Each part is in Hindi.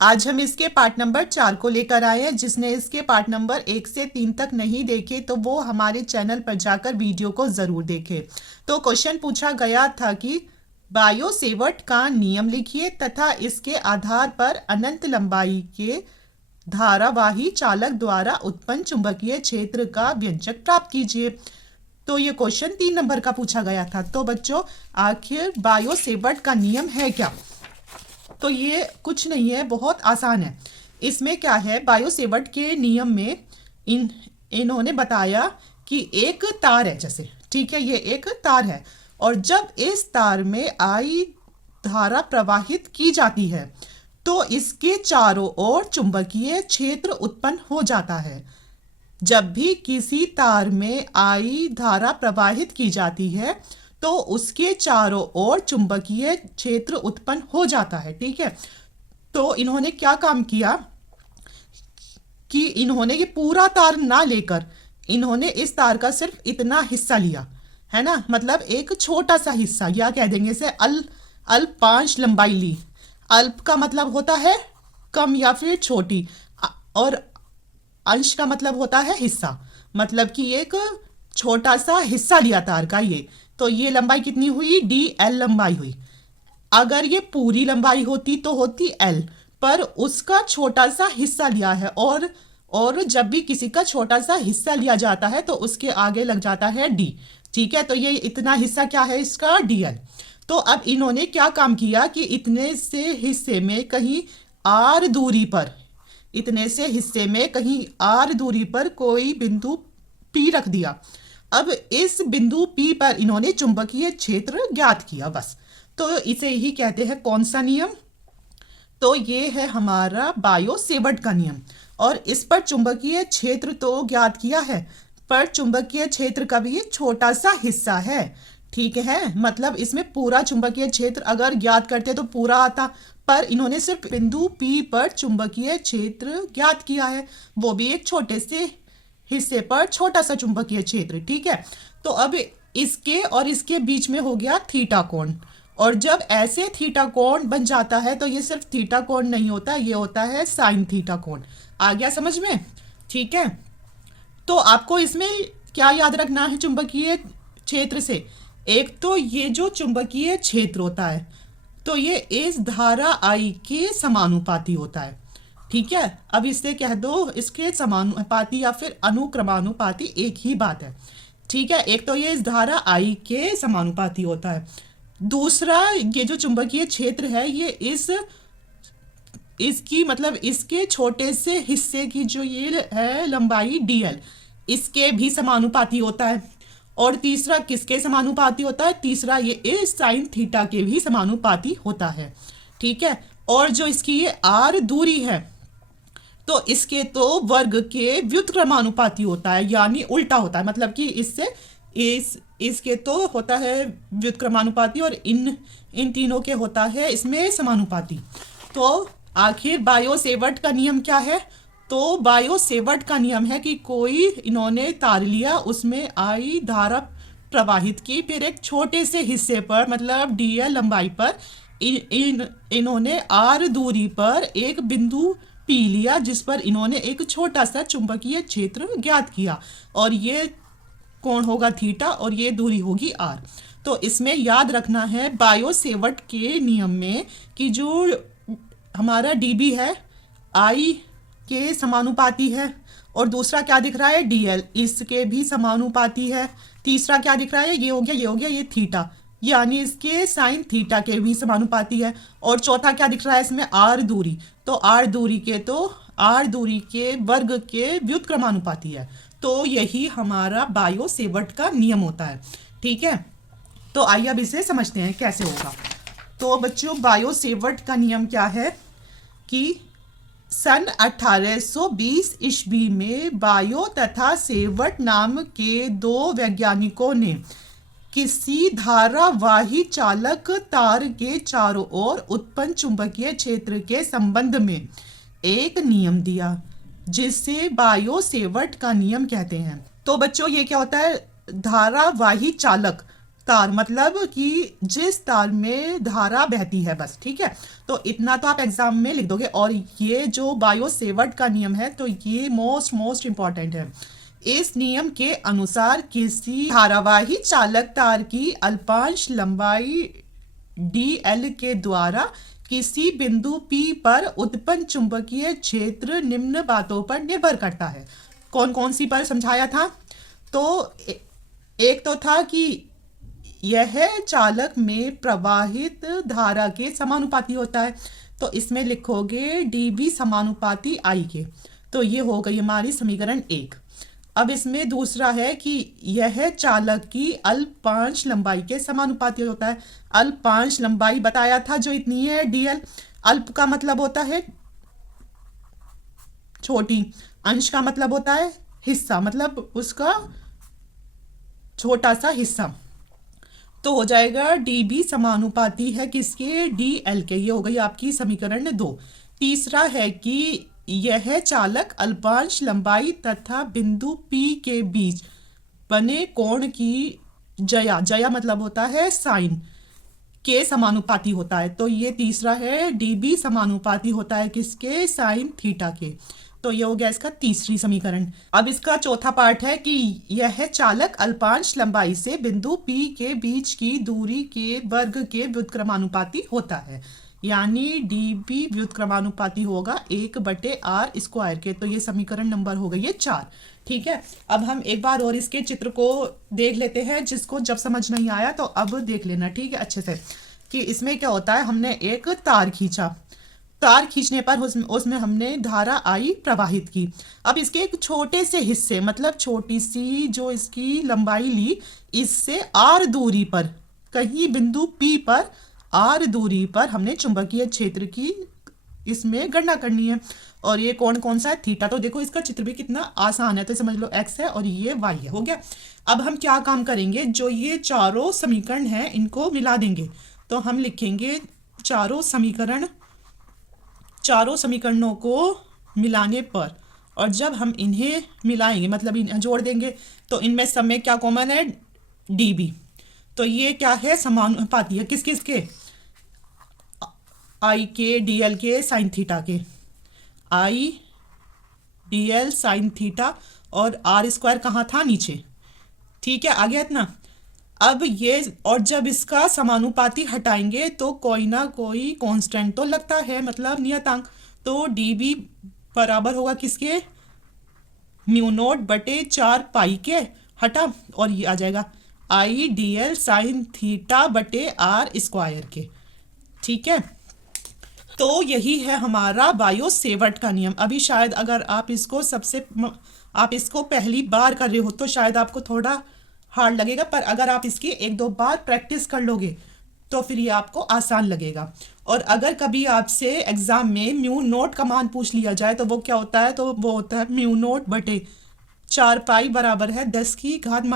आज हम इसके पार्ट नंबर 4 को लेकर आए हैं। जिसने इसके पार्ट नंबर 1 से 3 तक नहीं देखे तो वो हमारे चैनल पर जाकर वीडियो को जरूर देखे। तो क्वेश्चन पूछा गया था कि बायो सेवर्ट का नियम लिखिए तथा इसके आधार पर अनंत लंबाई के धारावाही चालक द्वारा उत्पन्न चुंबकीय क्षेत्र का व्यंजक प्राप्त कीजिए। तो ये क्वेश्चन 3 नंबर का पूछा गया था। तो बच्चों, आखिर बायो सेवर्ट का नियम है क्या? तो ये कुछ नहीं है, बहुत आसान है। इसमें क्या है, बायो सेवर्ट के नियम में इन्होंने बताया कि एक तार है, जैसे ठीक है, ये एक तार है और जब इस तार में आई धारा प्रवाहित की जाती है तो इसके चारों ओर चुंबकीय क्षेत्र उत्पन्न हो जाता है। जब भी किसी तार में आई धारा प्रवाहित की जाती है तो उसके चारों ओर चुंबकीय क्षेत्र उत्पन्न हो जाता है। ठीक है, तो इन्होंने क्या काम किया कि इन्होंने ये पूरा तार ना लेकर इन्होंने इस तार का सिर्फ इतना हिस्सा लिया है ना, मतलब एक छोटा सा हिस्सा, या कह देंगे इसे अल्पांश लंबाई ली। अल्प का मतलब होता है कम या फिर छोटी, और अंश का मतलब होता है हिस्सा, मतलब कि एक छोटा सा हिस्सा लिया तार का। ये तो ये लंबाई कितनी हुई, डी एल लंबाई हुई। अगर ये पूरी लंबाई होती तो होती एल, पर उसका छोटा सा हिस्सा लिया है, और जब भी किसी का छोटा सा हिस्सा लिया जाता है तो उसके आगे लग जाता है डी। ठीक है, तो ये इतना हिस्सा क्या है इसका, डी एल। तो अब इन्होंने क्या काम किया कि इतने से हिस्से में कहीं आर दूरी पर, इतने से हिस्से में कहीं आर दूरी पर कोई बिंदु पी रख दिया। अब इस बिंदु पी पर इन्होंने चुंबकीय क्षेत्र ज्ञात किया, बस। तो इसे ही कहते हैं कौन सा नियम, तो ये है हमारा बायो सेवर्ट का नियम। और इस पर चुंबकीय क्षेत्र तो ज्ञात किया है, पर चुंबकीय क्षेत्र का भी ये छोटा सा हिस्सा है। ठीक है, मतलब इसमें पूरा चुंबकीय क्षेत्र अगर ज्ञात करते तो पूरा आता, पर इन्होंने सिर्फ बिंदु पी पर चुंबकीय क्षेत्र ज्ञात किया है, वो भी एक छोटे से हिस्से पर छोटा सा चुंबकीय क्षेत्र। ठीक है, तो अब इसके और इसके बीच में हो गया थीटा कोण, और जब ऐसे थीटा कोण बन जाता है तो ये सिर्फ थीटा कोण नहीं होता, ये होता है साइन थीटा कोण। आ गया समझ में? ठीक है, तो आपको इसमें क्या याद रखना है चुंबकीय क्षेत्र से? एक तो ये जो चुंबकीय क्षेत्र होता है तो ये इस धारा आई के समानुपाती होता है। ठीक है, अब इससे कह दो इसके समानुपाती या फिर अनुक्रमानुपाती, एक ही बात है। ठीक है, एक तो ये इस धारा आई के समानुपाती होता है, दूसरा ये जो चुंबकीय क्षेत्र है ये इसकी मतलब इसके छोटे से हिस्से की जो ये है लंबाई डीएल, इसके भी समानुपाती होता है। और तीसरा किसके समानुपाती होता है, तीसरा ये इस साइन थीटा के भी समानुपाती होता है। ठीक है, और जो इसकी ये आर दूरी है तो इसके तो वर्ग के व्युत्क्रमानुपाती होता है, यानी उल्टा होता है, मतलब कि इससे इसके तो होता है व्युत्क्रमानुपाती और इन तीनों के होता है इसमें समानुपाती। तो आखिर बायो सेवर्ट का नियम क्या है? तो बायो सेवर्ट का नियम है कि कोई इन्होंने तार लिया, उसमें आई धारा प्रवाहित की, फिर एक छोटे से हिस्से पर मतलब डीएल लंबाई पर इन्होंने आर दूरी पर एक बिंदु पी लिया, जिस पर इन्होंने एक छोटा सा चुंबकीय क्षेत्र ज्ञात किया, और ये कोण होगा थीटा और ये दूरी होगी आर। तो इसमें याद रखना है बायो सेवर्ट के नियम में कि जो हमारा डीबी है आई के समानुपाती है, और दूसरा क्या दिख रहा है डीएल, इसके भी समानुपाती है। तीसरा क्या दिख रहा है, ये हो गया, ये हो गया, ये थीटा, यानी इसके साइन थीटा के भी समानुपाती है। और चौथा क्या दिख रहा है इसमें, आर दूरी, तो आर दूरी के वर्ग के व्युत्क्रमानुपाती है। तो यही हमारा बायो सेवर्ट का नियम होता है। ठीक है, तो आइए अब इसे समझते हैं कैसे होगा। तो बच्चों, बायो सेवर्ट का नियम क्या है कि सन 1820 ईस्वी में बायो तथा सेवर्ट नाम के दो वैज्ञानिकों ने किसी धारावाही चालक तार के चारों ओर उत्पन्न चुंबकीय क्षेत्र के संबंध में एक नियम दिया, जिसे बायो सेवर्ट का नियम कहते हैं। तो बच्चों, ये क्या होता है, धारावाही चालक तार मतलब कि जिस तार में धारा बहती है, बस। ठीक है, तो इतना तो आप एग्जाम में लिख दोगे। और ये जो बायो सेवर्ट का नियम है, तो ये मोस्ट इंपॉर्टेंट है। इस नियम के अनुसार किसी धारावाही चालक तार की अल्पांश लंबाई dl के द्वारा किसी बिंदु P पर उत्पन्न चुंबकीय क्षेत्र निम्न बातों पर निर्भर करता है। कौन कौन सी पर समझाया था? तो एक तो था कि यह चालक में प्रवाहित धारा के समानुपाती होता है, तो इसमें लिखोगे dB समानुपाती I के। तो ये हो गई हमारी समीकरण 1। अब इसमें दूसरा है कि यह चालक की अल्पांश लंबाई के समानुपाती होता है। अल्पांश लंबाई बताया था जो इतनी है dl। अल्प का मतलब होता है छोटी, अंश का मतलब होता है हिस्सा, मतलब उसका छोटा सा हिस्सा। तो हो जाएगा dB समानुपाती है किसके? dl के। ये हो गई आपकी समीकरण 2। तीसरा है कि यह चालक अल्पांश लंबाई तथा बिंदु P के बीच बने कोण की जया मतलब होता है साइन के समानुपाती होता है। तो ये तीसरा है, dB समानुपाती होता है किसके? साइन थीटा के। तो ये हो गया इसका तीसरी समीकरण। अब इसका चौथा पार्ट है कि यह चालक अल्पांश लंबाई से बिंदु P के बीच की दूरी के वर्ग के व्युत्क्रमानुपाती होता है, यानी dB व्युत्क्रमानुपाती होगा 1/r² के। तो ये समीकरण नंबर हो गई है 4। ठीक है, अब हम एक बार और इसके चित्र को देख लेते हैं, जिसको जब समझ नहीं आया तो अब देख लेना। ठीक है, अच्छे से, कि इसमें क्या होता है। हमने एक तार खींचा, तार खींचने पर उसमें हमने धारा आई प्रवाहित की। अब इसके एक छोटे से हिस्से, मतलब छोटी सी जो इसकी लंबाई ली, इससे r दूरी पर, कहीं बिंदु P पर r दूरी पर हमने चुंबकीय क्षेत्र की इसमें गणना करनी है। और ये कौन कौन सा है? थीटा। तो देखो इसका चित्र भी कितना आसान है, तो समझ लो x है और ये y है। हो गया। अब हम क्या काम करेंगे, जो ये चारों समीकरण हैं इनको मिला देंगे। तो हम लिखेंगे चारों समीकरणों को मिलाने पर, और जब हम इन्हें मिलाएंगे मतलब इन्हें जोड़ देंगे, तो इनमें सब में क्या कॉमन है? dB। तो ये क्या है? समानुपाती है किस किस के? I के dl के साइन थीटा के। I dl साइन थीटा, और r² कहाँ था? नीचे। ठीक है, आ गया इतना। अब ये, और जब इसका समानुपाती हटाएंगे तो कोई ना कोई कांस्टेंट तो लगता है, मतलब नियतांक। तो dB बराबर होगा किसके? μ0/4 के। हटा, और ये आ जाएगा I dl साइन थीटा बटे r² के। ठीक है, तो यही है हमारा बायो सेवर्ट का नियम। अभी शायद अगर आप इसको पहली बार कर रहे हो तो शायद आपको थोड़ा हार्ड लगेगा, पर अगर आप इसकी 1-2 बार प्रैक्टिस कर लोगे तो फिर ये आपको आसान लगेगा। और अगर कभी आपसे एग्जाम में μ0 का मान पूछ लिया जाए तो वो क्या होता है? तो वो होता है μ0/4 पाई बराबर है 10 की घात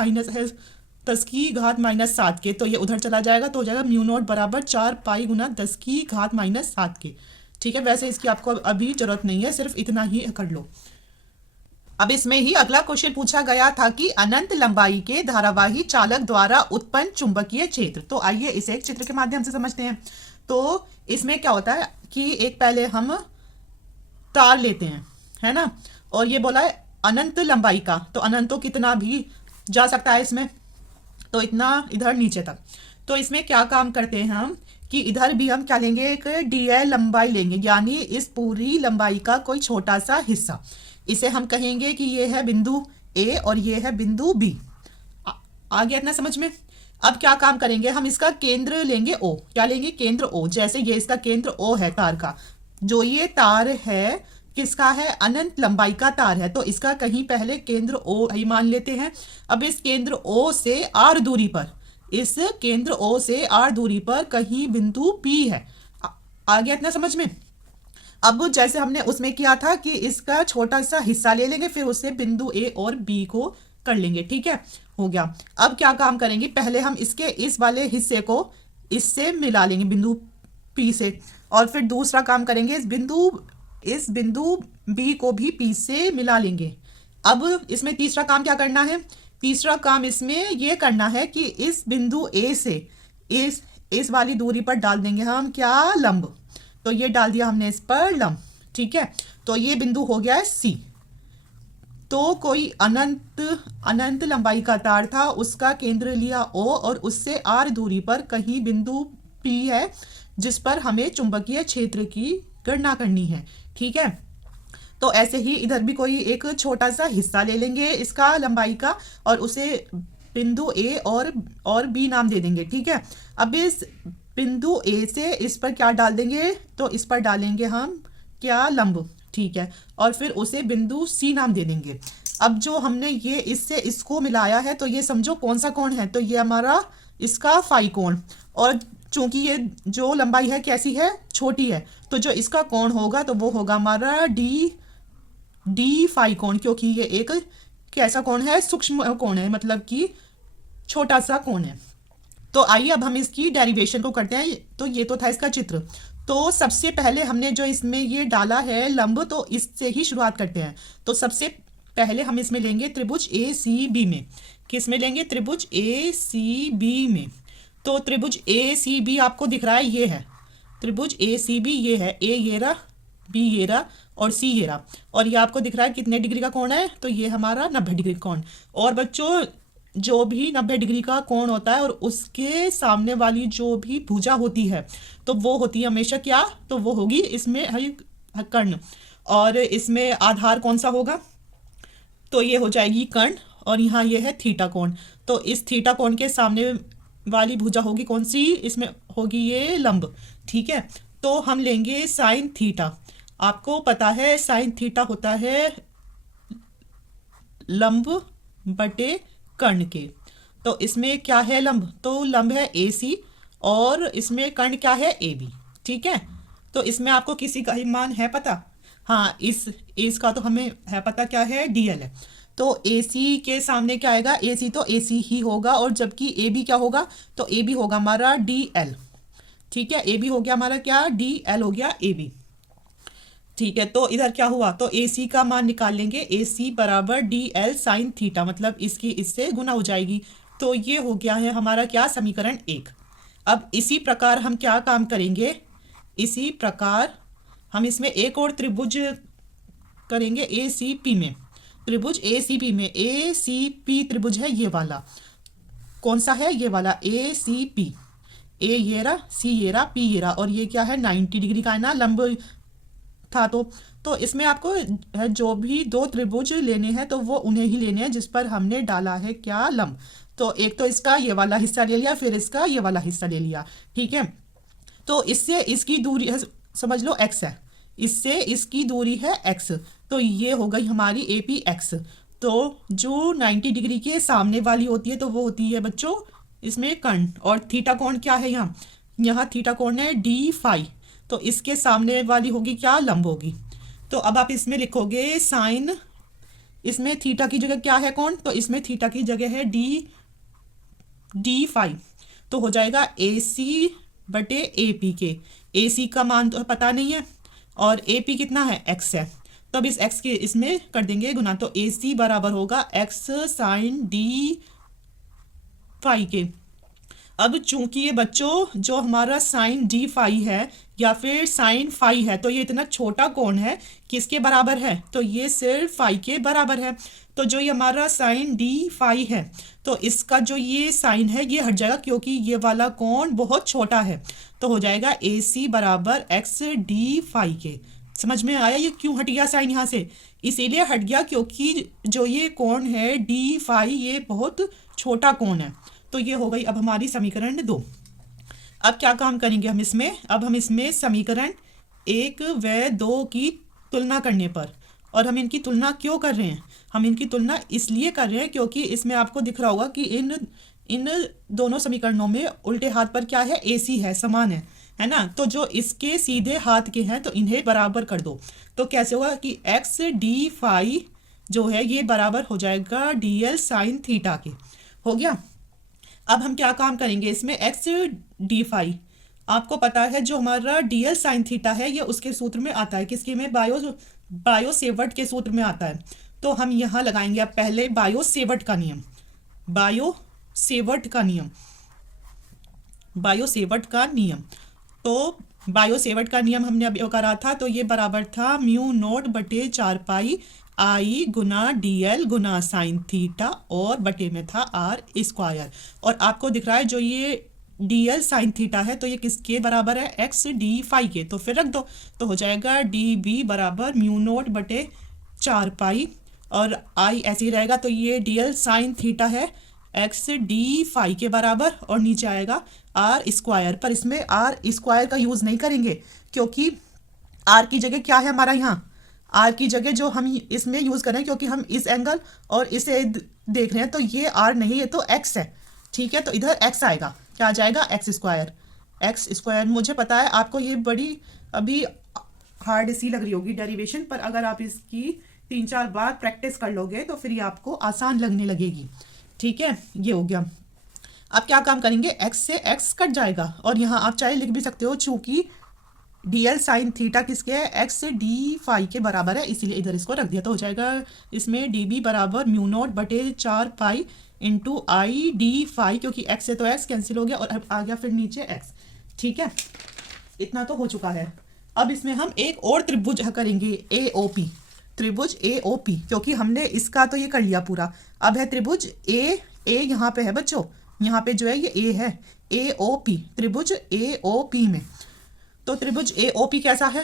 माइनस 7 के। तो ये उधर चला जाएगा, तो हो जाएगा μ0 बराबर 4 पाई गुना 10 की घात माइनस 7 के। ठीक है, वैसे इसकी आपको अभी जरूरत नहीं है, सिर्फ इतना ही कर लो। अब इसमें ही अगला क्वेश्चन पूछा गया था कि अनंत लंबाई के धारावाही चालक द्वारा उत्पन्न चुंबकीय क्षेत्र। तो आइए इसे एक चित्र के माध्यम से समझते हैं। तो इसमें क्या होता है कि एक पहले हम तार लेते हैं, है ना, और ये बोला है अनंत लंबाई का, तो अनंत तो कितना भी जा सकता है इसमें, तो इतना इधर नीचे तक। तो इसमें क्या काम करते हैं हम कि इधर भी हम क्या लेंगे? एक dl लंबाई लेंगे, यानी इस पूरी लंबाई का कोई छोटा सा हिस्सा। इसे हम कहेंगे कि ये है बिंदु A और ये है बिंदु B। आ गया इतना समझ में? अब क्या काम करेंगे, हम इसका केंद्र लेंगे O। क्या लेंगे? केंद्र O। जैसे ये इसका केंद्र O है तार का, जो ये तार है किसका है? अनंत लंबाई का तार है, तो इसका कहीं पहले केंद्र O ही मान लेते हैं। अब इस केंद्र O से r दूरी पर, इस केंद्र O से r दूरी पर कहीं बिंदु P है। आ गया इतना समझ में? अब जैसे हमने उसमें किया था कि इसका छोटा सा हिस्सा ले लेंगे, फिर उससे बिंदु A और B को कर लेंगे। ठीक है, हो गया। अब क्या काम करेंगे, पहले हम इसके इस वाले हिस्से को इससे मिला लेंगे बिंदु P से, और फिर दूसरा काम करेंगे इस बिंदु B को भी P से मिला लेंगे। अब इसमें तीसरा काम क्या करना है तीसरा काम इसमें ये करना है कि इस बिंदु ए से इस वाली दूरी पर डाल देंगे हम क्या, लंब। तो ये डाल दिया हमने इस पर लंब, ठीक है। तो ये बिंदु हो गया है सी। तो कोई अनंत अनंत लंबाई का तार था, उसका केंद्र लिया ओ और उससे आर दूरी पर कहीं बिंदु पी है जिस पर हमें चुंबकीय क्षेत्र की गणना करनी है, ठीक है। तो ऐसे ही इधर भी कोई एक छोटा सा हिस्सा ले लेंगे इसका लंबाई का और उसे बिंदु ए और बी नाम दे देंगे, ठीक है। अब इस बिंदु ए से इस पर क्या डाल देंगे, तो इस पर डालेंगे हम क्या, लंब, ठीक है। और फिर उसे बिंदु सी नाम दे देंगे। अब जो हमने ये इससे इसको मिलाया है तो ये समझो कौन सा कोण है, तो ये हमारा इसका फाई कोण। और चूंकि ये जो लंबाई है कैसी है, छोटी है, तो जो इसका कोण होगा तो वो होगा हमारा डी फाई कोण, क्योंकि ये एक कैसा कोण है, सूक्ष्म कोण है, मतलब कि छोटा सा कोण है। तो आइए अब हम इसकी डेरिवेशन को करते हैं। तो ये तो था इसका चित्र। तो सबसे पहले हमने जो इसमें ये डाला है लंब, तो इससे ही शुरुआत करते हैं। तो सबसे पहले हम इसमें लेंगे त्रिभुज ए सी बी में। किस में लेंगे, त्रिभुज ए सी बी में। तो त्रिभुज ए सी बी आपको दिख रहा है, ये है त्रिभुज ए सी बी, ये है ए ये रहा, बी ये रहा और सी ये रहा। और ये आपको दिख रहा है कितने डिग्री का कोण है, तो ये हमारा 90 डिग्री कोण। और बच्चों जो भी 90 डिग्री का कोण होता है और उसके सामने वाली जो भी भुजा होती है तो वो होती है हमेशा क्या, तो वो होगी इसमें कर्ण। और इसमें आधार कौन सा होगा, तो ये हो जाएगी कर्ण। और यहाँ ये है थीटा कोण। तो इस थीटा कोण के सामने वाली भुजा होगी कौन सी, इसमें होगी ये लंब, ठीक है। तो हम लेंगे साइन थीटा। आपको पता है साइन थीटा होता है लंब बटे कर्ण के। तो इसमें क्या है लंब, तो लंब है ए सी और इसमें कर्ण क्या है ए बी, ठीक है। तो इसमें आपको किसी का ही मान है पता, हाँ इसका तो हमें है पता क्या है, डी एल है। तो ए सी के सामने क्या आएगा, ए सी तो ए सी ही होगा, और जबकि ए बी क्या होगा, तो ए बी होगा हमारा डी एल, ठीक है। ए बी हो गया हमारा क्या, डी एल हो गया ए बी, ठीक है। तो इधर क्या हुआ, तो ए सी का मान निकाल लेंगे, ए सी बराबर डी एल साइन थीटा, मतलब इसकी इससे गुना हो जाएगी। तो ये हो गया है हमारा क्या, समीकरण 1। अब इसी प्रकार हम क्या काम करेंगे, इसी प्रकार हम इसमें एक और त्रिभुज करेंगे ए सी पी में। त्रिभुज ए सी पी में, ए सी पी त्रिभुज है ये वाला, कौन सा है, ये वाला ए सी पी। ए ये रहा, सी ये रहा, पी ये रहा, और ये क्या है 90 डिग्री का है ना लंब था। तो इसमें आपको जो भी दो त्रिभुज लेने हैं तो वो उन्हें ही लेने हैं जिस पर हमने डाला है क्या, लंब। तो एक तो इसका ये वाला हिस्सा ले लिया, फिर इसका ये वाला हिस्सा ले लिया, ठीक है। तो इससे इसकी दूरी है, समझ लो x है, इससे इसकी दूरी है x। तो ये हो गई हमारी ए पी एक्स। तो जो 90 डिग्री के सामने वाली होती है तो वो होती है बच्चों इसमें कर्ण। और थीटा कोण क्या है, यहाँ थीटा कोण है डी फाई। तो इसके सामने वाली होगी क्या, लंब होगी। तो अब आप इसमें लिखोगे साइन, इसमें थीटा की जगह क्या है कोण, तो इसमें थीटा की जगह है डी फाई। तो हो जाएगा ए सी बटे ए पी के। ए सी का मान तो पता नहीं है और ए पी कितना है, एक्स है। तो अब इस एक्स के इसमें कर देंगे गुना। तो ए सी बराबर होगा एक्स साइन डी फाई के। अब चूंकि ये बच्चों जो हमारा साइन डी फाई है या फिर साइन फाई है, तो ये इतना छोटा कोण है, किसके बराबर है, तो ये सिर्फ फाई के बराबर है। तो जो ये हमारा साइन डी फाई है तो इसका जो ये साइन है ये हट जाएगा क्योंकि ये वाला कोण बहुत छोटा है। तो हो जाएगा ए सी बराबर एक्स डी फाई के। समझ में आया ये क्यों हट गया साइन यहाँ से, इसीलिए हट गया क्योंकि जो ये कोण है डी फाई ये बहुत छोटा कोण है। तो ये हो गई अब हमारी समीकरण 2। अब क्या काम करेंगे हम इसमें, अब हम इसमें समीकरण 1 व 2 की तुलना करने पर, और हम इनकी तुलना क्यों कर रहे हैं, हम इनकी तुलना इसलिए कर रहे हैं क्योंकि इसमें आपको दिख रहा होगा कि इन दोनों समीकरणों में उल्टे हाथ पर क्या है, ए सी है, समान है ना। तो जो इसके सीधे हाथ के हैं तो इन्हें बराबर कर दो। तो कैसे होगा कि एक्स डी फाई जो है ये बराबर हो जाएगा डी एल साइन थीटा के, हो गया। अब हम क्या काम करेंगे इसमें, एक्स डी फाई आपको पता है जो हमारा डी एल साइन थीटा है ये उसके सूत्र में आता है, किसके में, बायो सेवर्ट के सूत्र में आता है। तो हम यहाँ लगाएंगे अब पहले बायो सेवर्ट का नियम। बायो सेवर्ट का नियम, बायो सेवर्ट का नियम। तो बायो सेवर्ट का नियम हमने अभी करा था, तो ये बराबर था म्यू नोट बटे 4 पाई आई गुना dl गुना साइन थीटा और बटे में था आर स्क्वायर। और आपको दिख रहा है जो ये dl साइन थीटा है तो ये किसके बराबर है, एक्स डी फाई के, तो फिर रख दो। तो हो जाएगा डी बी बराबर म्यू नोट बटे 4 पाई और आई ऐसे ही रहेगा, तो ये dl साइन थीटा है एक्स डी फाई के बराबर और नीचे आएगा आर स्क्वायर। पर इसमें आर स्क्वायर का यूज़ नहीं करेंगे क्योंकि आर की जगह क्या है हमारा, यहाँ आर की जगह जो हम इसमें यूज़ करें, क्योंकि हम इस एंगल और इसे देख रहे हैं तो ये आर नहीं, ये तो एक्स है। ठीक है, तो इधर एक्स आएगा, क्या आ जाएगा, एक्स स्क्वायर। एक्स स्क्वायर मुझे पता है आपको ये बड़ी अभी हार्ड सी लग रही होगी डेरिवेशन, पर अगर आप इसकी 3-4 बार प्रैक्टिस कर लोगे तो फिर ये आपको आसान लगने लगेगी। ठीक है, ये हो गया। अब क्या काम करेंगे, एक्स से एक्स कट जाएगा और यहाँ आप चाहे लिख भी सकते हो, चूंकि dl साइन थीटा किसके है, एक्स से डी फाई के बराबर है, इसीलिए इधर इसको रख दिया। तो हो जाएगा इसमें डी बी बराबर म्यू नोट बटे 4 pi into I D phi, क्योंकि एक्स से तो एक्स कैंसिल हो गया और अब आ गया फिर नीचे एक्स। ठीक है, इतना तो हो चुका है। अब इसमें हम एक और त्रिभुज करेंगे ए ओ पी, त्रिभुज ए ओ पी, क्योंकि हमने इसका तो ये कर लिया पूरा। अब है त्रिभुज ए यहाँ पे है बच्चों, यहाँ पे जो है ये ए है, ए ओ पी, त्रिभुज ए ओ पी में। तो त्रिभुज ए ओ पी कैसा है,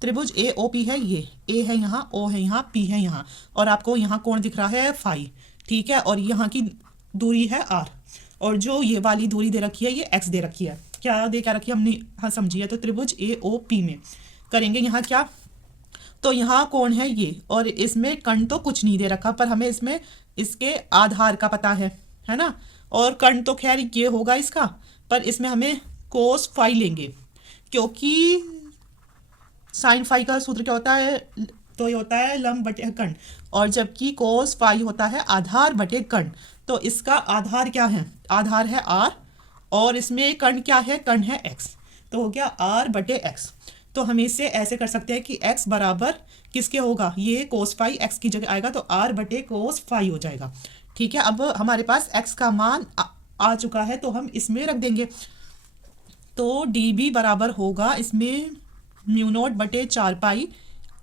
त्रिभुज ए ओ पी है, ये ए है यहाँ, ओ है यहाँ, पी है यहाँ, और आपको यहाँ कोण दिख रहा है फाई। ठीक है, और यहाँ की दूरी है आर, और जो ये वाली दूरी दे रखी है ये एक्स दे रखी है। क्या दे क्या रखी है हमने, हाँ समझिए। तो त्रिभुज ए ओ पी में करेंगे यहाँ क्या, तो यहाँ कोण है ये, और इसमें कर्ण तो कुछ नहीं दे रखा, पर हमें इसमें इसके आधार का पता है ना, और कर्ण तो खैर ये होगा इसका, पर इसमें हमें कोस फाई लेंगे, क्योंकि साइन फाई का सूत्र क्या होता है, तो ये होता है लंब बटे कर्ण, और जबकि कोस फाई होता है आधार बटे कर्ण। तो इसका आधार क्या है, आधार है आर, और इसमें कर्ण क्या है, कर्ण है एक्स, तो हो गया आर बटे एक्स। तो हम इसे ऐसे कर सकते हैं कि x बराबर किसके होगा, ये कोस फाई एक्स की जगह आएगा, तो r बटे कोस फाई हो जाएगा। ठीक है, अब हमारे पास x का मान आ चुका है, तो हम इसमें रख देंगे। तो डी बी बराबर होगा इसमें म्यू नोट बटे 4 पाई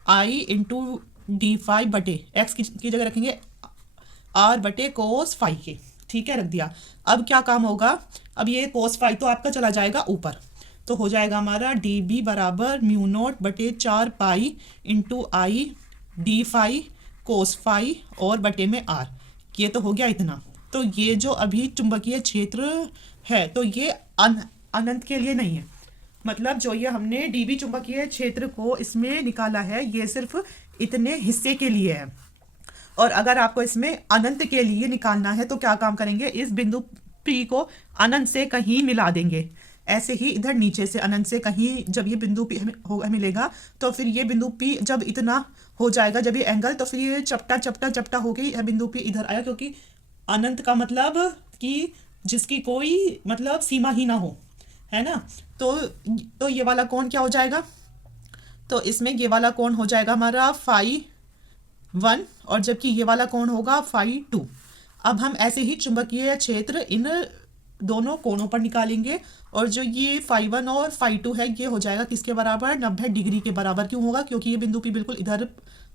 आई इंटू डी फाई बटे एक्स की जगह रखेंगे r बटे कोस फाई के। ठीक है, रख दिया। अब क्या काम होगा, अब ये कोस फाई तो आपका चला जाएगा ऊपर, तो हो जाएगा हमारा डी बी बराबर म्यू नोट बटे 4 pi into I D phi cos phi और बटे में आर, ये तो हो गया इतना। तो ये जो अभी चुंबकीय क्षेत्र है तो ये अनंत के लिए नहीं है, मतलब जो ये हमने डीबी चुंबकीय क्षेत्र को इसमें निकाला है ये सिर्फ इतने हिस्से के लिए है, और अगर आपको इसमें अनंत के लिए निकालना है तो क्या काम करेंगे, इस बिंदु पी को अनंत से कहीं मिला देंगे। ऐसे ही इधर नीचे से अनंत से कहीं जब ये बिंदु पी हमें मिलेगा, तो फिर ये बिंदु पी जब इतना हो जाएगा, जब ये एंगल, तो फिर ये चपटा चपटा चपटा हो गई, बिंदु पी इधर आया, क्योंकि अनंत का मतलब कि जिसकी कोई मतलब सीमा ही ना हो, है ना। तो ये वाला कोण क्या हो जाएगा, तो इसमें ये वाला कोण हो जाएगा हमारा φ1, और जबकि ये वाला कोण होगा φ2। अब हम ऐसे ही चुंबकीय क्षेत्र इन दोनों कोणों पर निकालेंगे, और जो ये φ1 और φ2 है ये हो जाएगा किसके बराबर, 90 डिग्री के बराबर। क्यों होगा, क्योंकि ये बिंदु पी बिल्कुल इधर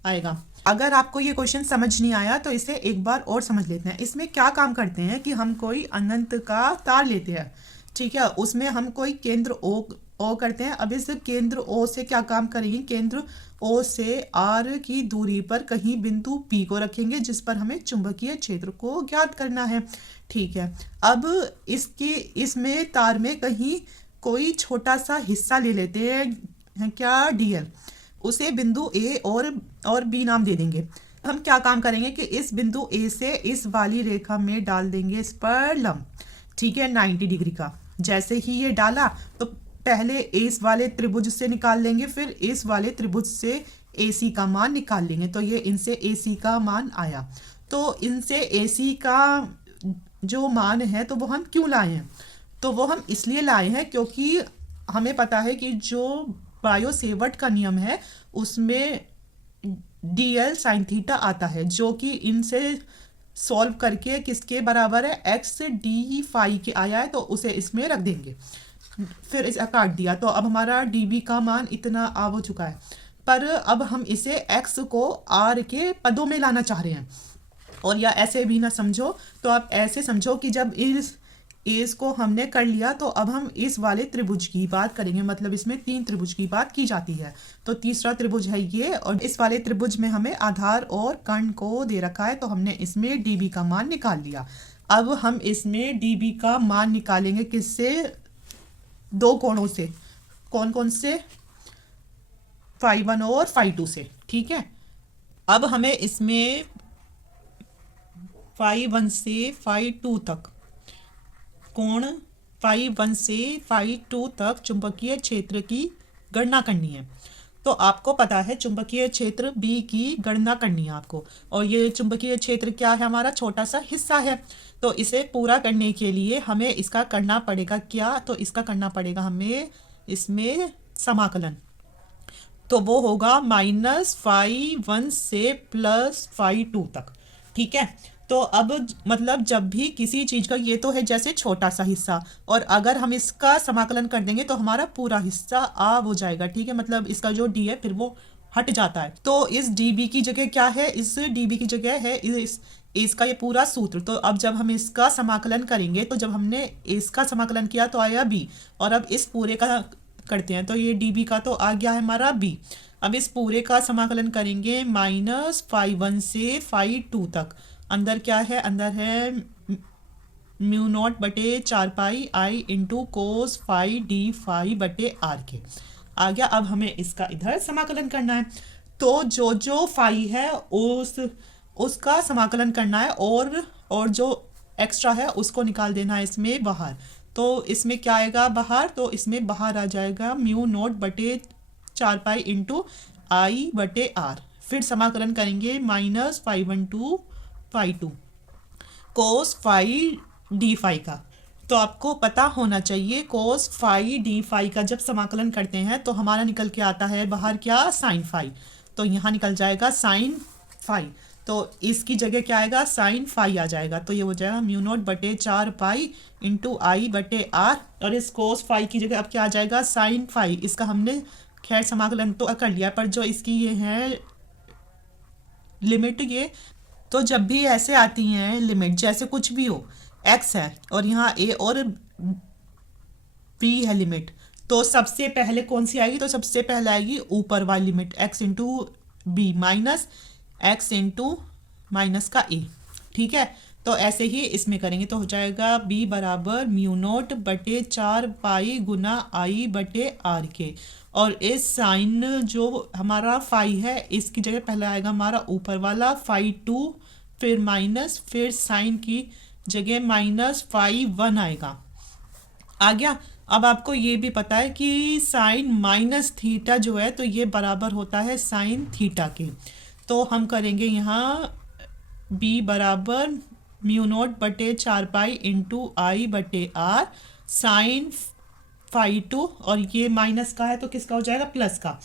आएगा। अगर आपको ये क्वेश्चन समझ नहीं आया तो इसे एक बार और समझ लेते हैं। इसमें क्या काम करते हैं कि हम कोई अनंत का तार लेते हैं, ठीक है, उसमें हम कोई केंद्र ओ करते हैं। अब इस केंद्र ओ से क्या काम करेंगे, केंद्र ओ से आर की दूरी पर कहीं बिंदु पी को रखेंगे जिस पर हमें चुंबकीय क्षेत्र को ज्ञात करना है। ठीक है, अब इसमें तार में कहीं कोई छोटा सा हिस्सा ले लेते हैं क्या, dl, उसे बिंदु ए और बी नाम दे देंगे। हम क्या काम करेंगे कि इस बिंदु ए से इस वाली रेखा में डाल देंगे इस पर लंब, ठीक है, 90 डिग्री का। जैसे ही ये डाला तो पहले इस वाले त्रिभुज से निकाल लेंगे, फिर इस वाले त्रिभुज से AC का मान निकाल लेंगे। तो ये इनसे AC का मान आया, तो इनसे AC का जो मान है तो वो हम क्यों लाए हैं, तो वो हम इसलिए लाए हैं क्योंकि हमें पता है कि जो बायो सेवर्ट का नियम है उसमें dl साइन थीटा आता है, जो कि इनसे सॉल्व करके किसके बराबर है, एक्स डी फाई के आया है तो उसे इसमें रख देंगे। फिर इसे काट दिया तो अब हमारा डी बी का मान इतना आ हो चुका है। पर अब हम इसे एक्स को आर के पदों में लाना चाह रहे हैं, और या ऐसे भी ना समझो तो आप ऐसे समझो कि जब इस को हमने कर लिया तो अब हम इस वाले त्रिभुज की बात करेंगे, मतलब इसमें 3 त्रिभुज की बात की जाती है। तो तीसरा त्रिभुज है ये, और इस वाले त्रिभुज में हमें आधार और कर्ण को दे रखा है तो हमने इसमें डीबी का मान निकाल लिया। अब हम इसमें डीबी का मान निकालेंगे किससे, 2 कोणों से। कौन कौन से, φ1 और φ2 से, ठीक है। अब हमें इसमें φ1 से φ2 तक कोण φ1 से φ2 तक चुंबकीय क्षेत्र की गणना करनी है। तो आपको पता है चुंबकीय क्षेत्र B की गणना करनी है आपको, और ये चुंबकीय क्षेत्र क्या है, हमारा छोटा सा हिस्सा है। तो इसे पूरा करने के लिए हमें इसका करना पड़ेगा क्या, तो इसका करना पड़ेगा हमें इसमें समाकलन। तो वो होगा -φ1 से +φ2 तक, ठीक है। तो अब मतलब जब भी किसी चीज का, ये तो है जैसे छोटा सा हिस्सा, और अगर हम इसका समाकलन कर देंगे तो हमारा पूरा हिस्सा आ हो जाएगा, ठीक है। मतलब इसका जो डी है फिर वो हट जाता है। तो इस डीबी की जगह क्या है, इस डीबी की जगह है इसका ये पूरा सूत्र। तो अब जब हम इसका समाकलन करेंगे तो जब हमने इसका समाकलन किया तो आया बी, और अब इस पूरे का करते हैं तो ये डीबी का तो आ गया है हमारा बी। अब इस पूरे का समाकलन करेंगे -φ1 से φ2 तक। अंदर क्या है, अंदर है μ0/4πi into cos phi D phi बटे आर के आ गया। अब हमें इसका इधर समाकलन करना है, तो जो जो फाई है उसका समाकलन करना है, और जो एक्स्ट्रा है उसको निकाल देना है इसमें बाहर। तो इसमें क्या आएगा बाहर, तो इसमें बाहर आ जाएगा μ0/4π इंटू आई बटे आर। फिर समाकलन करेंगे -φ1 to φ2 cos phi D phi का। तो आपको पता होना चाहिए कोस फाई डी फाई का जब समाकलन करते हैं तो हमारा निकल के आता है बाहर क्या, साइन फाई। तो यहाँ निकल जाएगा साइन फाई, तो इसकी जगह क्या आएगा, साइन फाई आ जाएगा। तो ये हो जाएगा μ0/4π इंटू आई बटे आर, और इस कोस फाई की जगह अब क्या आ जाएगा, साइन फाई। इसका हमने खैर समाकलन तो कर लिया, पर जो इसकी ये है लिमिट, ये तो जब भी ऐसे आती हैं लिमिट, जैसे कुछ भी हो, एक्स है और यहाँ ए और बी है लिमिट, तो सबसे पहले कौन सी आएगी, तो सबसे पहले आएगी ऊपर वाली limit X into B minus X into minus का ए, ठीक है। तो ऐसे ही इसमें करेंगे तो हो जाएगा b बराबर μ0/4π गुना आई बटे आर के, और इस साइन जो हमारा फाई है इसकी जगह पहले आएगा हमारा ऊपर वाला φ2, फिर माइनस, फिर साइन की जगह -φ1 आएगा, आ गया। अब आपको ये भी पता है कि साइन माइनस थीटा जो है तो ये बराबर होता है साइन थीटा के। तो हम करेंगे यहाँ b बराबर μ0/4π इंटू आई बटे आर साइन φ2, और ये माइनस का है तो किसका हो जाएगा, प्लस का,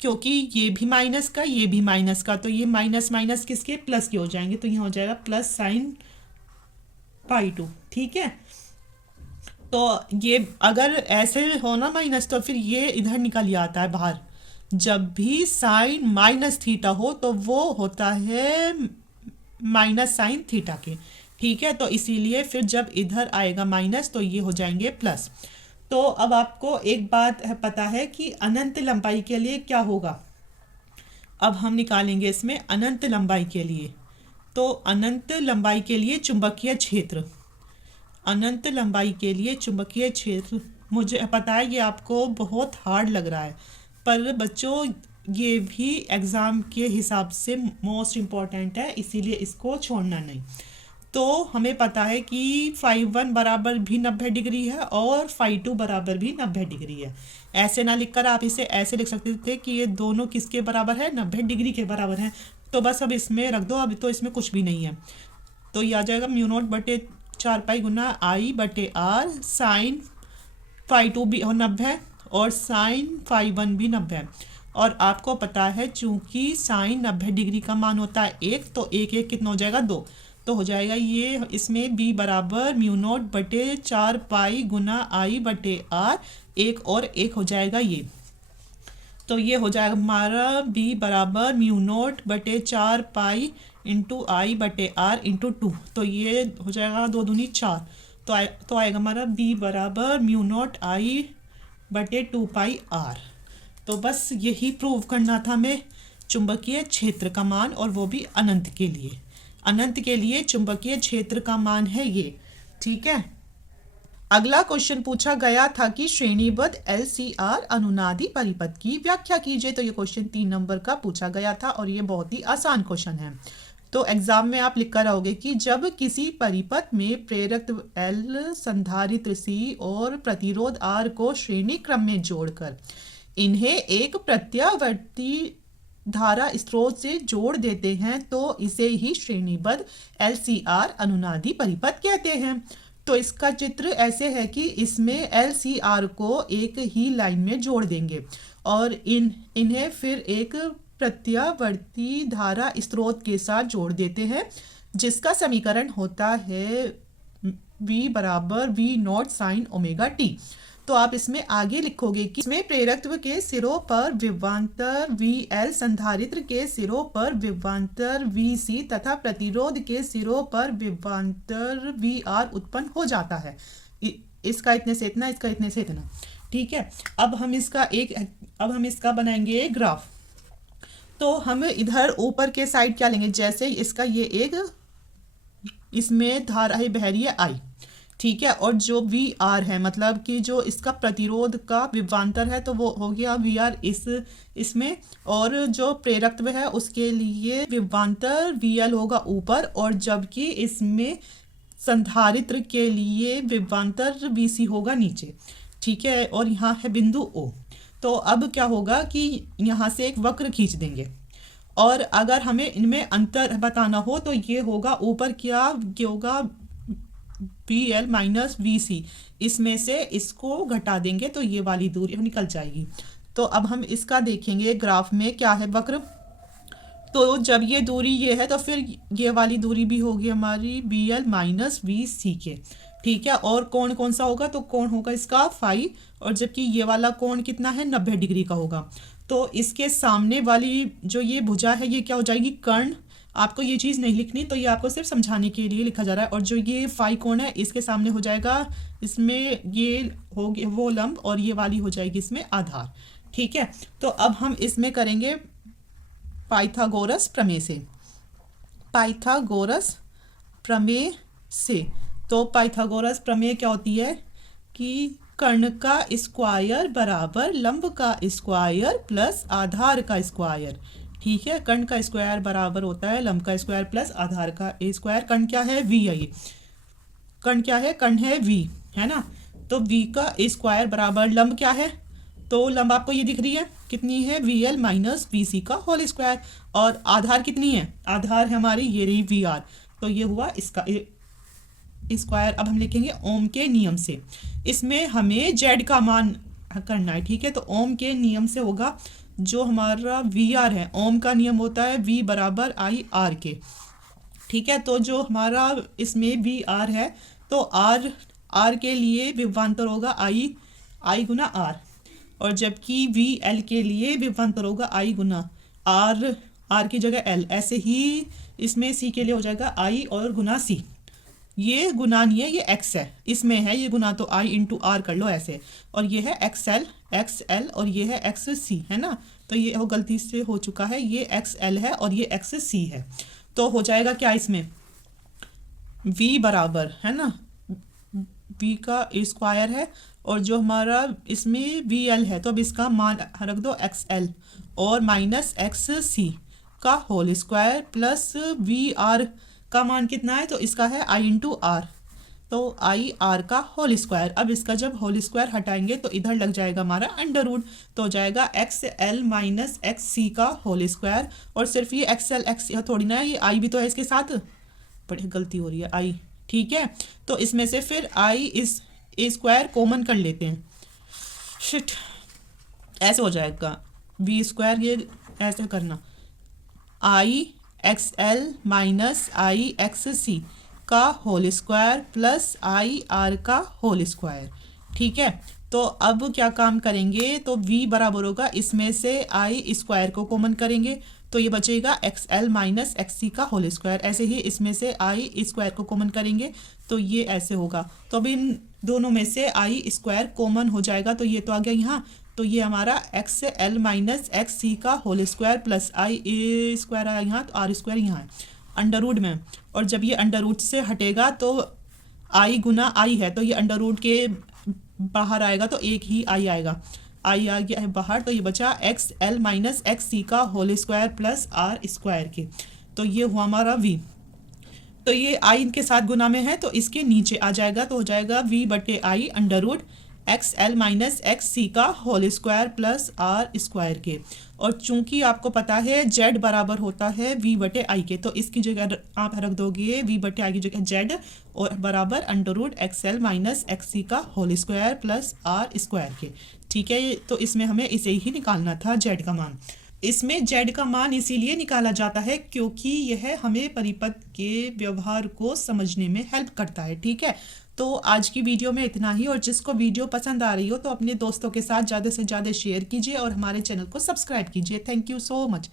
क्योंकि ये भी माइनस का ये भी माइनस का, तो ये माइनस माइनस किसके, प्लस के हो जाएंगे। तो यहाँ हो जाएगा प्लस साइन φ2, ठीक है। तो ये अगर ऐसे हो ना माइनस, तो फिर ये इधर निकल आता है बाहर। जब भी साइन माइनस थीटा हो तो वो होता है माइनस साइन थीटा के, ठीक है। तो इसीलिए फिर जब इधर आएगा माइनस तो ये हो जाएंगे प्लस। तो अब आपको एक बात पता है कि अनंत लंबाई के लिए क्या होगा। अब हम निकालेंगे इसमें अनंत लंबाई के लिए, तो अनंत लंबाई के लिए चुंबकीय क्षेत्र, अनंत लंबाई के लिए चुंबकीय क्षेत्र, मुझे पता है ये आपको बहुत हार्ड लग रहा है, पर बच्चों ये भी एग्ज़ाम के हिसाब से मोस्ट इम्पॉर्टेंट है, इसीलिए इसको छोड़ना नहीं। तो हमें पता है कि φ1 बराबर भी 90 डिग्री है और φ2 बराबर भी 90 डिग्री है। ऐसे ना लिखकर आप इसे ऐसे लिख सकते थे कि ये दोनों किसके बराबर है, 90 डिग्री के बराबर हैं। तो बस अब इसमें रख दो, अभी तो इसमें कुछ भी नहीं है। तो ये आ जाएगा μ0/4π गुना आई बटे आर साइन φ2 भी 90 है और साइन φ1 भी 90 है। और आपको पता है चूंकि साइन 90 डिग्री का मान होता है 1, तो 1 1 कितना हो जाएगा 2, तो हो जाएगा ये, इसमें b बराबर म्यू नॉट बटे 4 पाई गुना आई बटे आर, एक और एक हो जाएगा ये। तो ये हो जाएगा हमारा b बराबर म्यू नॉट बटे 4 पाई इंटू आई बटे आर इंटू 2। तो ये हो जाएगा 2 दूनी 4। तो आएगा हमारा b बराबर म्यू नॉट आई बटे 2 पाई आर। तो बस यही प्रूव करना था हमें चुंबकीय क्षेत्र का मान, और वो भी अनंत के लिए। अनंत के लिए चुंबकीय क्षेत्र का मान है ये। ठीक है, अगला क्वेश्चन पूछा गया था कि श्रेणीबद्ध LCR अनुनादी परिपथ की व्याख्या कीजिए। तो ये क्वेश्चन 3 नंबर का पूछा गया था और ये बहुत ही आसान क्वेश्चन है। तो एग्जाम में आप लिख कर आओगे कि जब किसी परिपथ में प्रेरकत्व L, संधारित्र C और प्रतिरोध R को श्रेणी क्रम में जोड़कर इन्हें एक प्रत्यावर्ती धारा स्रोत से जोड़ देते हैं तो इसे ही श्रेणीबद्ध LCR अनुनादी परिपथ कहते हैं। तो इसका चित्र ऐसे है कि इसमें LCR को एक ही लाइन में जोड़ देंगे और इन्हें फिर एक प्रत्यावर्ती धारा स्रोत के साथ जोड़ देते हैं, जिसका समीकरण होता है V बराबर V not sine omega T. तो आप इसमें आगे लिखोगे कि इसमें प्रेरकत्व के सिरों पर विभवांतर VL, संधारित्र के सिरों पर विभवांतर VC तथा प्रतिरोध के सिरों पर विभवांतर VR उत्पन्न हो जाता है। इसका इतने से इतना, इसका इतने से इतना। ठीक है, अब हम इसका बनाएंगे ग्राफ। तो हम इधर ऊपर के साइड क्या लेंगे, जैसे इसका ये एक, इसमें धारा है बह रही है I। ठीक है, और जो VR है मतलब कि जो इसका प्रतिरोध का विभवांतर है तो वो हो गया VR इसमें, और जो प्रेरकत्व है उसके लिए विभवांतर VL होगा ऊपर, और जबकि इसमें संधारित्र के लिए विभवांतर VC होगा नीचे। ठीक है, और यहाँ है बिंदु O। तो अब क्या होगा कि यहाँ से एक वक्र खींच देंगे, और अगर हमें इनमें अंतर बताना हो तो ये होगा ऊपर क्या होगा VL माइनस VC, इसमें से इसको घटा देंगे तो ये वाली दूरी निकल जाएगी। तो अब हम इसका देखेंगे ग्राफ में क्या है वक्र। तो जब ये दूरी ये है तो फिर ये वाली दूरी भी होगी हमारी BL माइनस VC के। ठीक है, और कोण कौन सा होगा, तो कोण होगा इसका फाई, और जबकि ये वाला कोण कितना है 90 डिग्री का होगा। तो इसके सामने वाली जो ये भुजा है ये क्या हो जाएगी कर्ण। आपको ये चीज़ नहीं लिखनी, तो ये आपको सिर्फ समझाने के लिए लिखा जा रहा है। और जो ये फाई कोण है इसके सामने हो जाएगा, इसमें ये हो गया वो लंब, और ये वाली हो जाएगी इसमें आधार। ठीक है, तो अब हम इसमें करेंगे पाइथागोरस प्रमेय से। पाइथागोरस प्रमेय से तो पाइथागोरस प्रमेय क्या होती है कि कर्ण का स्क्वायर बराबर लंब का स्क्वायर प्लस आधार का स्क्वायर। ठीक है, कर्ण का स्क्वायर बराबर होता है लंब का स्क्वायर प्लस आधार का स्क्वायर। कर्ण क्या है V है, ये कर्ण क्या है, कर्ण है V है ना। तो V का स्क्वायर बराबर लंब क्या है, तो लंब आपको ये दिख रही है कितनी है VL माइनस VC का होल स्क्वायर, और आधार कितनी है, आधार है हमारी ये रही VR। तो ये हुआ इसका स्क्वायर। अब हम लिखेंगे ओम के नियम से, इसमें हमें Z का मान करना है। ठीक है, तो ओम के नियम से होगा जो हमारा VR है, ओम का नियम होता है V बराबर I R के। ठीक है, तो जो हमारा इसमें VR है तो R के लिए विभवांतर होगा I गुना R, और जबकि VL के लिए विभवांतर होगा I गुना R की जगह L। ऐसे ही इसमें C के लिए हो जाएगा I और गुना C। ये गुना नहीं है, ये x है, इसमें है ये गुना, तो I इंटू R कर लो ऐसे, और ये है XL और ये है XC है ना। तो ये हो गलती से हो चुका है, ये XL है और ये XC है। तो हो जाएगा क्या इसमें V बराबर है ना, V का स्क्वायर है, और जो हमारा इसमें VL है तो अब इसका मान रख दो XL और माइनस XC का होल स्क्वायर प्लस VR का मान कितना है, तो इसका है I इंटू R, तो I R का होल स्क्वायर। अब इसका जब होल स्क्वायर हटाएंगे तो इधर लग जाएगा हमारा अंडर रूट, तो हो जाएगा XL माइनस XC का होल स्क्वायर। और सिर्फ ये XL XC थोड़ी ना है, ये I भी तो है इसके साथ, बड़ी गलती हो रही है I। ठीक है, तो इसमें से फिर I इस स्क्वायर कॉमन कर लेते हैं, शिट ऐसे हो जाएगा V स्क्वायर, ये ऐसे करना I X L minus I X C का whole square plus I R का होल स्क्वायर। ठीक है, तो अब क्या काम करेंगे, तो v बराबर होगा, इसमें से आई स्क्वायर को कॉमन करेंगे तो ये बचेगा x L minus X C का होल स्क्वायर। ऐसे ही इसमें से आई स्क्वायर को कॉमन करेंगे तो ये ऐसे होगा। तो अब इन दोनों में से आई स्क्वायर कॉमन हो जाएगा तो ये तो आ गया यहाँ, तो ये हमारा x L minus X C का होल स्क्वायर प्लस आई स्क्वायर आया यहाँ, तो आर स्क्वायर यहाँ है अंडर रूट में। और जब ये अंडर रूट से हटेगा तो आई गुना आई है, तो ये अंडर रूट के बाहर आएगा तो एक ही आई आएगा, आई आ गया है बाहर, तो ये बचा X L minus X C का whole square plus R square के। तो ये हुआ हमारा v। तो ये आई इनके साथ गुना में है तो इसके नीचे आ जाएगा, तो हो जाएगा v बटे I under root X L minus X C का whole square plus R square के। और चूंकि आपको पता है z बराबर होता है v बटे आई के, तो इसकी जगह आप रख दोगे v बटे आई की जगह z और बराबर under root X L minus X C का whole square plus R square के। ठीक है, तो इसमें हमें इसे ही निकालना था z का मान। इसमें z का मान इसीलिए निकाला जाता है क्योंकि यह हमें परिपथ के व्यवहार को समझने में हेल्प करता है। ठीक है, तो आज की वीडियो में इतना ही, और जिसको वीडियो पसंद आ रही हो तो अपने दोस्तों के साथ ज़्यादा से ज़्यादा शेयर कीजिए और हमारे चैनल को सब्सक्राइब कीजिए। Thank you so much.